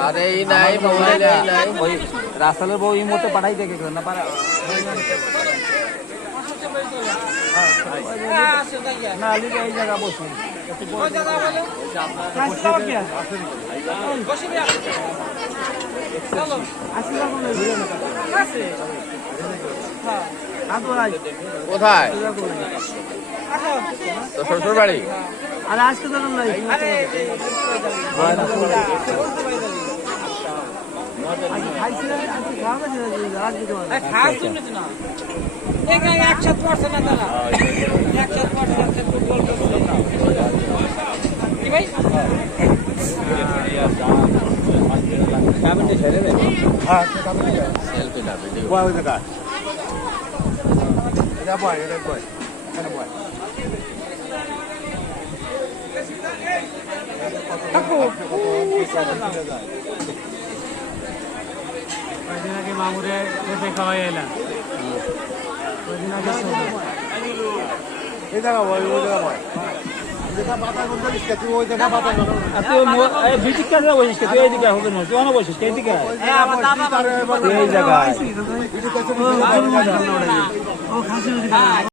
আরে এই নাই মোবাইল এই নাই ওই রাসেলের বউ এই মুহূর্তে পাঠাই দেখে না পারে না আলি এই জায়গা বসুন কোথায় তো শ্বশুর বাড়ি আরে আজকে তো নাই সেলফিটা ভিডিও মামুরে দেখা হয়ে এলাম এই জায়গা বয় ওই জায়গা বয় যেটা পাতা কোনটা লিখতে তুই ওই জায়গা পাতা করো তুই এই বিটিক কাছে বসিস তুই এইদিকে হবে না তুই না বসিস এইদিকে এই জায়গা